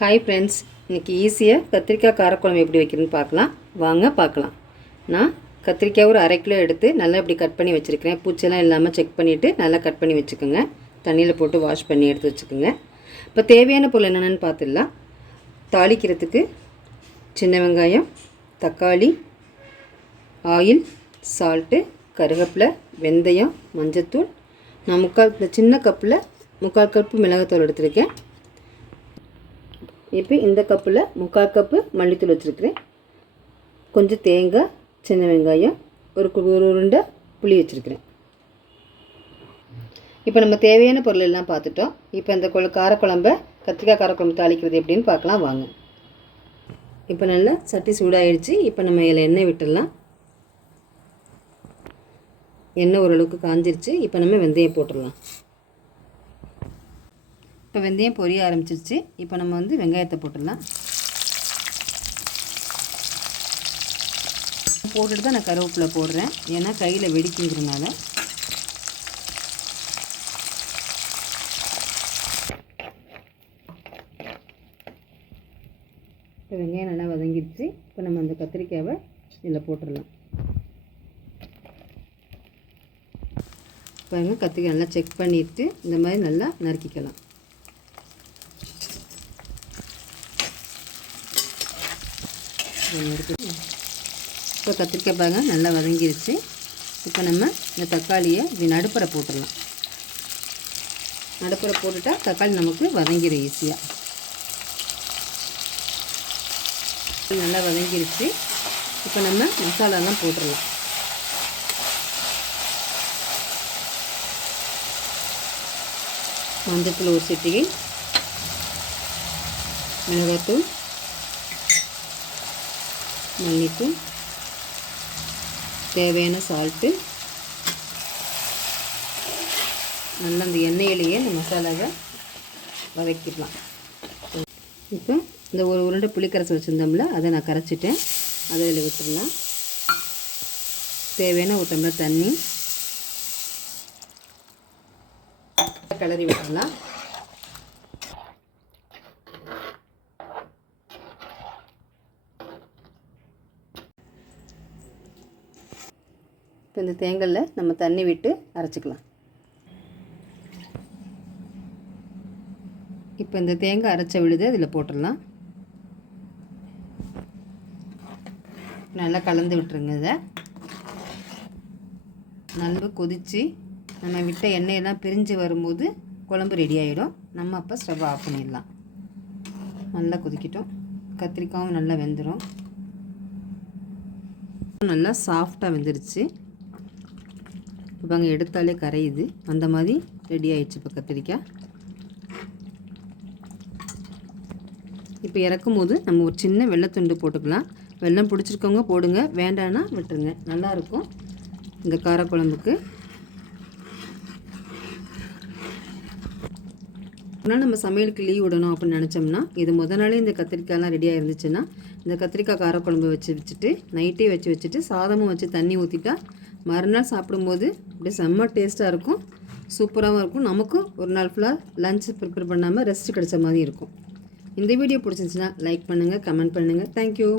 Hi friends, இன்றைக்கி ஈஸியாக கத்திரிக்காய் காரக்குழம்பு எப்படி வைக்கிறதுன்னு பார்க்கலாம். வாங்க பார்க்கலாம். நான் கத்திரிக்காய் ஒரு 1/2 கிலோ எடுத்து நல்லா இப்படி கட் பண்ணி வச்சுருக்கிறேன். பூச்செல்லாம் இல்லாமல் செக் பண்ணிவிட்டு நல்லா கட் பண்ணி வச்சுக்கோங்க. தண்ணியில் போட்டு வாஷ் பண்ணி எடுத்து வச்சுக்கோங்க. இப்போ தேவையான பொருள் என்னென்னு பார்த்துடலாம். தாளிக்கிறதுக்கு சின்ன வெங்காயம், தக்காளி, ஆயில், சால்ட்டு, கருவேப்பிலை, வெந்தயம், மஞ்சத்தூள். நான் இந்த சின்ன கப்பில் 3/4 கப்பு மிளகாத்தூள் எடுத்துருக்கேன். இப்போ இந்த கப்பில் 3/4 கப்பு மல்லித்தூள் வச்சுருக்கிறேன். கொஞ்சம் தேங்காய், சின்ன வெங்காயம், ஒரு உருண்டை புளி வச்சுருக்கிறேன். இப்போ நம்ம தேவையான பொருள் எல்லாம் பார்த்துட்டோம். இப்போ இந்த காரக்குழம்பை கத்திரிக்காய் காரக்குழம்பு தாளிக்கிறது எப்படின்னு பார்க்கலாம் வாங்க. இப்போ நல்லா சட்டி சூடாகிடுச்சு. இப்போ நம்ம இதில் எண்ணெய் விட்டுடலாம். எண்ணெய் ஓரளவுக்கு காஞ்சிருச்சு. இப்போ நம்ம வெந்தயம் போட்டுடலாம். இப்போ வெந்தயம் பொரிய ஆரம்பிச்சிருச்சு. இப்போ நம்ம வெங்காயத்தை போட்டுடலாம். போட்டுட்டு தான் நான் கருவேப்பிலை போடுறேன், ஏன்னா கையில் வெடிக்குங்கிறதுனால. இப்போ வெங்காயம் நல்லா வதங்கிடுச்சு. இப்போ நம்ம அந்த கத்திரிக்காயை இதில் போட்டுடலாம். பாருங்க, கத்திரிக்காய் நல்லா செக் பண்ணிவிட்டு இந்த மாதிரி நல்லா நறுக்கிக்கலாம். இப்போ கத்திரிக்காய் பாருங்க நல்லா வதங்கிருச்சு. இப்போ நம்ம இந்த தக்காளியை இப்படி நடுப்புற போட்டுடலாம். நடுப்புற போட்டுட்டா தக்காளி நமக்கு வதங்கிடும் ஈஸியாக. நல்லா வதங்கிருச்சு. இப்போ நம்ம மசாலாலாம் போட்டுடலாம். மஞ்சத்தூள் ஒரு சிட்டிகை, மிளகாத்தூள், மல்லித்தூள், தேவையான சால்ட்டு. நல்லா அந்த எண்ணெயிலேயே இந்த மசாலாவை வதக்கிடலாம். இப்போ இந்த ஒரு உருண்டை புளிக்கரைச்சி வச்சுருந்தோம்ல, அதை நான் கரைச்சிட்டேன். அதை இதில் விட்டுடலாம். தேவையான ஒரு டம்ளர் தண்ணி கிளறி விட்டுடலாம். இப்போ இந்த தேங்காயில் நம்ம தண்ணி விட்டு அரைச்சிக்கலாம். இப்போ இந்த தேங்காய் அரைச்ச விழுது இதில் போட்டுடலாம். நல்லா கலந்து விட்டுருங்க. இதை நல்லா கொதித்து நம்ம விட்ட எண்ணெயெல்லாம் பிரிஞ்சு வரும்போது குழம்பு ரெடி ஆகிடும். நம்ம அப்போ ஸ்டவ் ஆஃப் பண்ணிடலாம். நல்லா கொதிக்கிட்டோம். கத்திரிக்காயும் நல்லா வெந்துடும். நல்லா சாஃப்டாக வெந்துருச்சு. இப்போ அங்கே எடுத்தாலே கரையுது. அந்த மாதிரி ரெடி ஆகிடுச்சு இப்போ கத்திரிக்காய். இப்போ இறக்கும் போது நம்ம ஒரு சின்ன வெள்ளைத்துண்டு போட்டுக்கலாம். வெல்லம் பிடிச்சிருக்கவங்க போடுங்க, வேண்டான்னா விட்டுருங்க. நல்லாயிருக்கும் இந்த காரக்குழம்புக்கு. ஆனால் நம்ம சமையலுக்கு லீவ் விடணும் அப்படின்னு நினச்சோம்னா, இது முதல் நாளே இந்த கத்திரிக்காய்லாம் ரெடியாக இருந்துச்சுன்னா, இந்த கத்திரிக்காய் காரக்குழம்பு வச்சுட்டு நைட்டே வச்சுட்டு சாதமும் வச்சு தண்ணி ஊற்றிட்டா மறுநாள் சாப்பிடும்போது அப்படியே செம்ம டேஸ்ட்டாக இருக்கும். சூப்பராகவும் இருக்கும். நமக்கும் ஒரு நாள் ஃபுல்லாக லஞ்ச் ப்ரிப்பேர் பண்ணாமல் ரெஸ்ட் கிடைச்ச மாதிரி இருக்கும். இந்த வீடியோ பிடிச்சிருந்துச்சுன்னா லைக் பண்ணுங்கள், கமெண்ட் பண்ணுங்கள். தேங்க்யூ.